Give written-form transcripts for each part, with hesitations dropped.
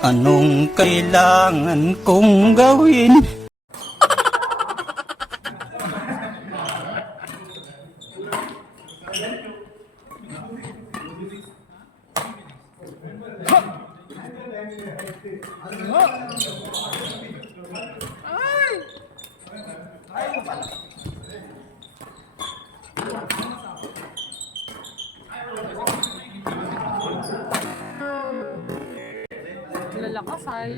Anong kailangan kong gawin? Lalakas ay.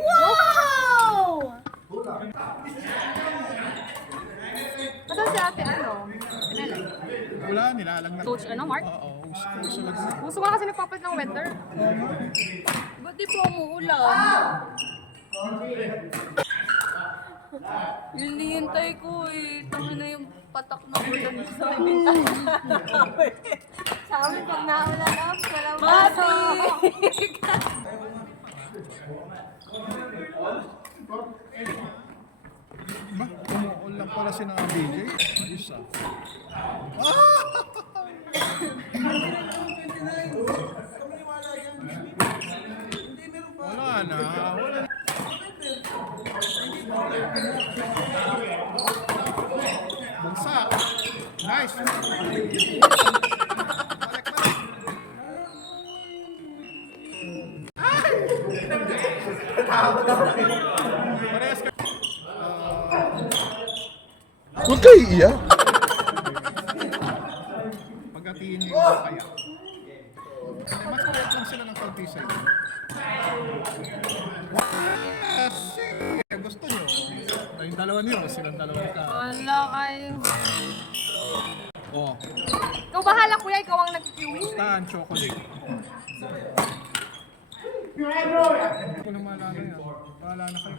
Wow! Asan si ate ano? Pinelay. Wala, nilalang na. Coach ano, Mark? Oo, gusto lang. Gusto ko na kasi nagpapalit ng weather. Ba't di po umuulan? Yun nihintay ko eh. Tama na yung patak na ulan sa bintana. Sabi pag naulan up, walang matik. Ba? Umuol lang pala si mga DJ. Ayos ah. Wala na. Wala na. Bangsa. Nice. Parehas ka. Huwag kayo iiyak. Pagkatiin niyo yung kaya. Matulad lang sila ng konti sa inyo. Sige, gusto nyo. Yung dalawa niyo, silang dalawa ka. Wala kayo. Oh, Ikaw bahala kuya, ikaw ang nag-queuing. tan, chocolate. Hindi ko lang maalala yan. Bahala na kayo.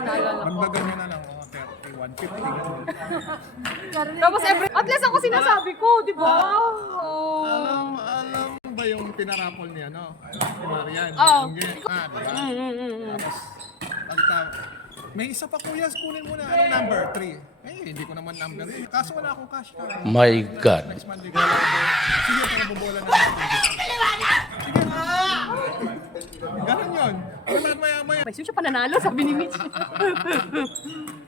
Naalala ko. Magdagan nyo na lang, 30, 150. ganun. Tapos at least ako sinasabi ko, di ba? Oh. Alam ba yung pinarapol niya, no? Si Marian. Oo. Di ba? Tapos, may isa pa kuya, kunin mo na. Anong number? 3. Eh, hindi ko naman number. Kaso wala akong cash card. My God. Next Monday ko lang. Sige, pero bubola na natin. Sige. Ganun yun. Maya-maya. May siya pananalo, sabi ni Mitch.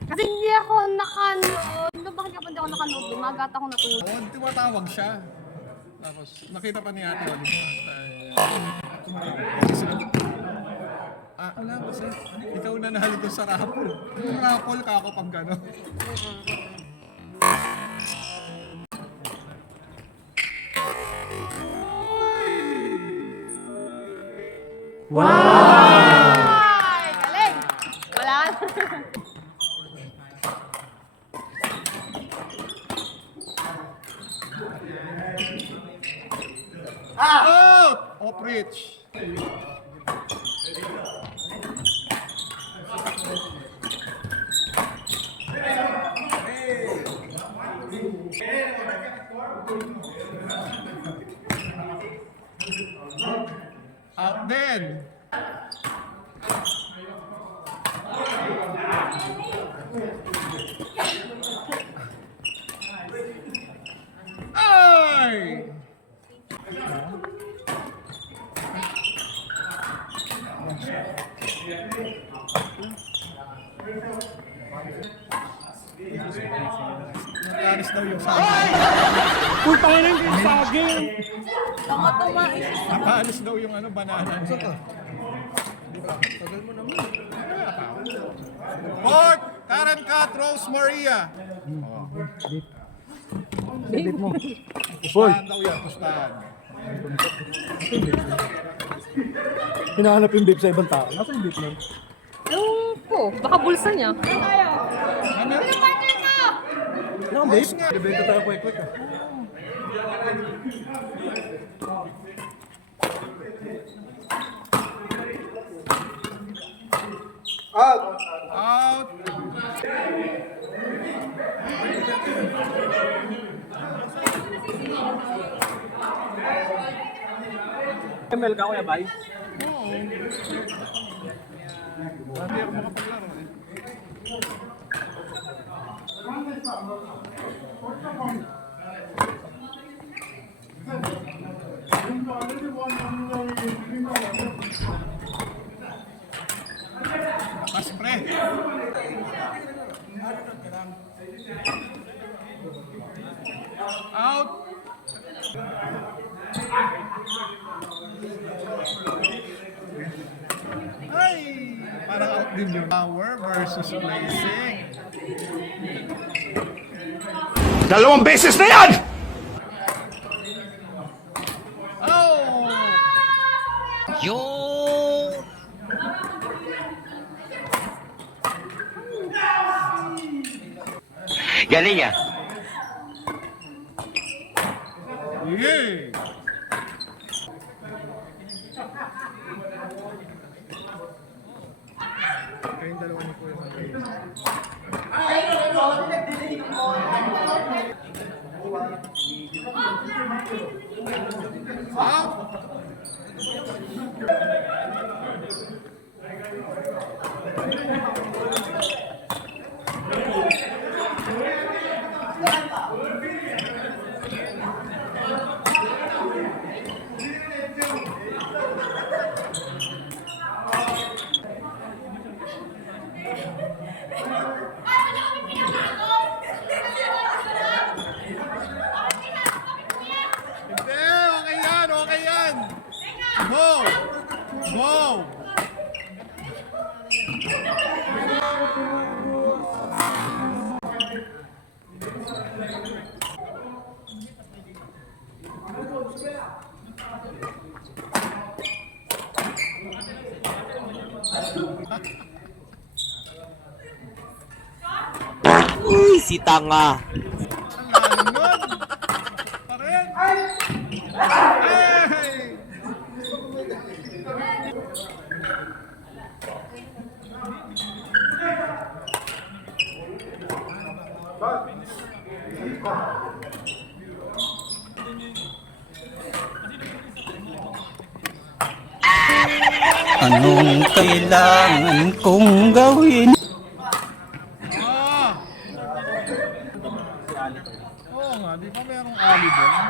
Kasi hindi ako nakanood. Bakit nga pa hindi ako nakanood? Magata ako natulog. Oo, tumatawag siya. Tapos, nakita pa ni Ate Olive. Wala kasi. Ikaw na nahal doon sa rapol. Yung rapol ka ako pag gano'n. Ay, galing! Wala na. Out! Off reach. Out then. Ay! Nakalis daw yung saging. Uy, pangalan yung saging. Tama tumais. Nakalis daw yung banana. Port! Karen Cat, Rose Maria. Bit mo. Pustahan daw yan, pustahan. Hinahanap yung beef sa ibang tao. Nasa yung beef nun? Ewan po, baka bulsa niya. Ano? Ano ang beef? Debenta tayo kwek-kwek ah. Out! ML ka kuya, bay? Oo. Hindi ako makapaglaro eh. Out. Ay! Parang out din yun. Power versus placing. Dalawang beses na yan! Oh! Galing yan. Yeah! Kayong dalawa ni Kuya Mateo. Out! Hindi, okay yan, okay yan. Go! Go! Uy, si tanga. Ang lalim nun. Pa rin. Ay! Anong kailangan kong gawin? Ah! Oo nga, di ba merong ali doon?